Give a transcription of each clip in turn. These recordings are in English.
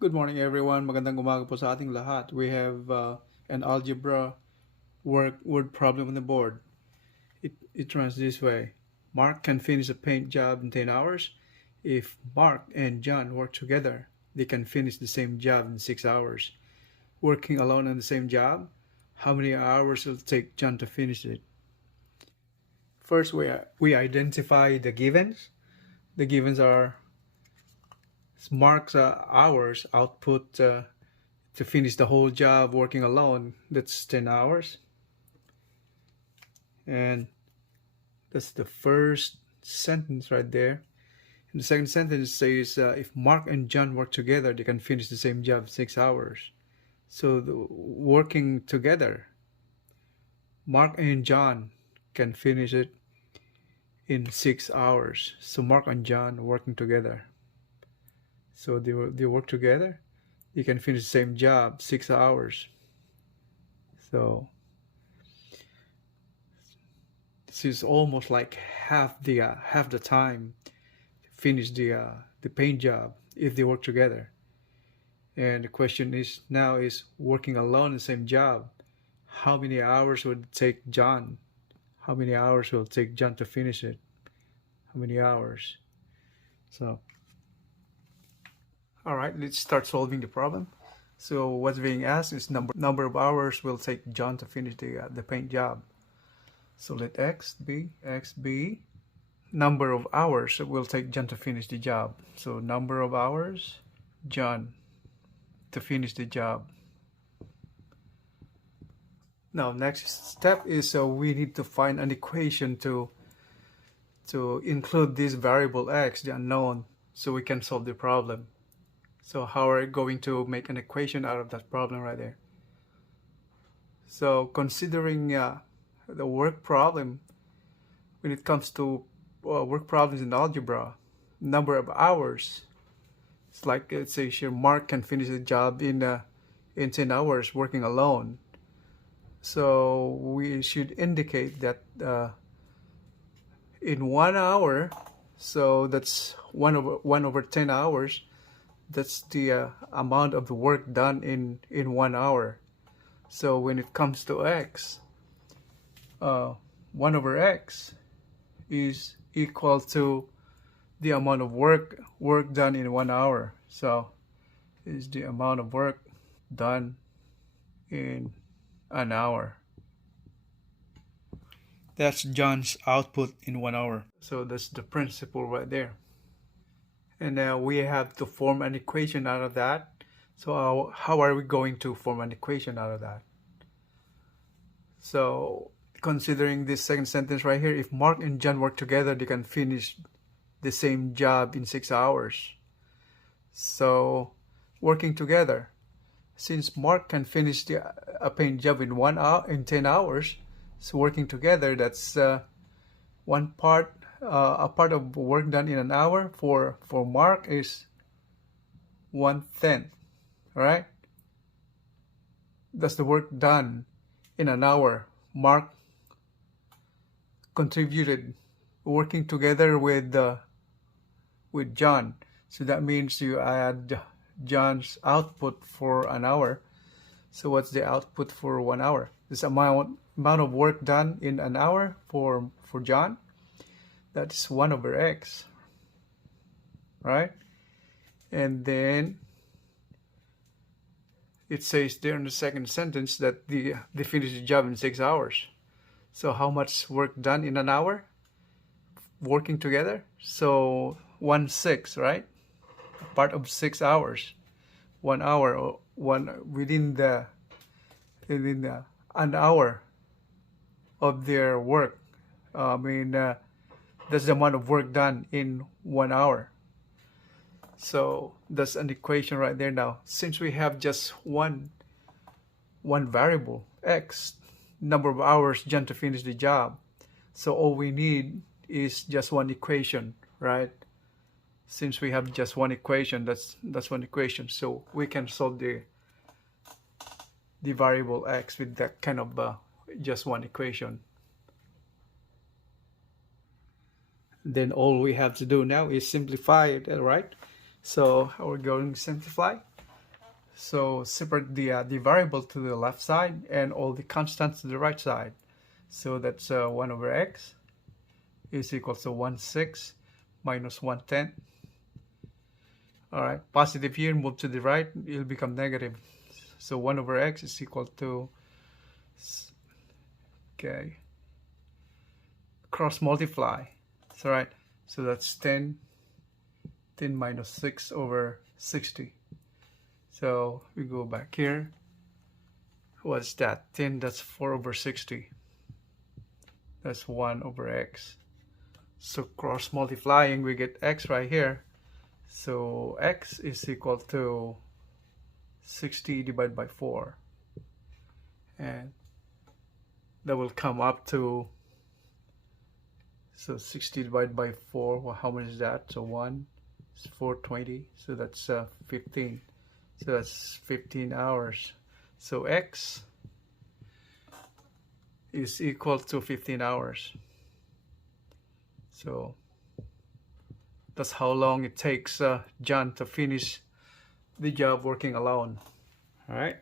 Good morning everyone. Magandang umaga po sa ating lahat. We have an algebra work word problem on the board. It runs this way. Mark can finish a paint job in 10 hours. If Mark and John work together, they can finish the same job in 6 hours. Working alone on the same job, how many hours will it take John to finish it? First, we identify the givens. The givens are Mark's hours output to finish the whole job working alone. That's 10 hours. And that's the first sentence right there. And the second sentence says if Mark and John work together, they can finish the same job in 6 hours. So working together, Mark and John can finish it in 6 hours. So Mark and John are working together. So they work together. You can finish the same job 6 hours. So this is almost like half the time to finish the paint job if they work together. And the question is now is working alone the same job. How many hours would it take John? How many hours will it take John to finish it? How many hours? So all right, let's start solving the problem. So what's being asked is number of hours will take John to finish the paint job. So let x be number of hours it will take John to finish the job. So number of hours John to finish the job. Now next step is we need to find an equation to include this variable x, the unknown, so we can solve the problem. So how are we going to make an equation out of that problem right there? So considering the work problem, when it comes to work problems in algebra, number of hours, it's like, let's say here Mark can finish the job in 10 hours working alone. So we should indicate that in 1 hour, so that's 1 over 10 hours, that's the amount of the work done in 1 hour. So when it comes to x, 1 over x is equal to the amount of work done in 1 hour. So is the amount of work done in an hour. That's John's output in 1 hour. So that's the principle right there. And now we have to form an equation out of that. So how are we going to form an equation out of that? So considering this second sentence right here, if Mark and John work together, they can finish the same job in 6 hours. So working together, since Mark can finish a paint job in 1 hour in 10 hours, so working together, that's one part. A part of work done in an hour for Mark is 1/10, right? That's the work done in an hour. Mark contributed working together with John. So that means you add John's output for an hour. So what's the output for 1 hour? This amount of work done in an hour for John. That's 1 over x, right? And then it says there in the second sentence that they finish the job in 6 hours. So how much work done in an hour working together? So 1/6, right? Part of 6 hours, 1 hour, within an hour of their work. That's the amount of work done in 1 hour. So that's an equation right there. Now, since we have just one variable, x, number of hours John to finish the job, so all we need is just one equation, right? Since we have just one equation, that's one equation. So we can solve the variable x with that kind of just one equation. Then all we have to do now is simplify it, right? So how we're going to simplify? So separate the variable to the left side and all the constants to the right side. So that's 1 over x is equal to 1/6 minus 1/10. All right, positive here, move to the right, it'll become negative. So 1 over x is equal to, okay, cross multiply. That's all right. So that's 10 minus 6 over 60. So we go back here. What's that? 10, that's 4 over 60. That's 1 over x. So cross multiplying, we get x right here. So x is equal to 60 divided by 4. And that will come up to, so 60 divided by 4, well, how much is that? So 1 is 420, so that's 15. So that's 15 hours. So x is equal to 15 hours. So that's how long it takes John to finish the job working alone. All right.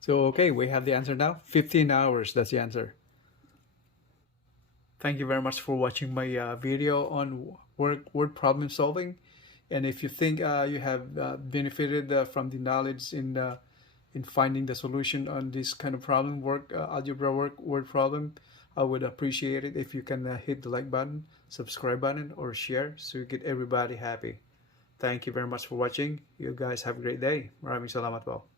So, okay, we have the answer now. 15 hours, that's the answer. Thank you very much for watching my video on word problem solving. And if you think you have benefited from the knowledge in finding the solution on this kind of problem, algebra work word problem, I would appreciate it if you can hit the like button, subscribe button, or share so you get everybody happy. Thank you very much for watching. You guys have a great day. Maraming salamat po.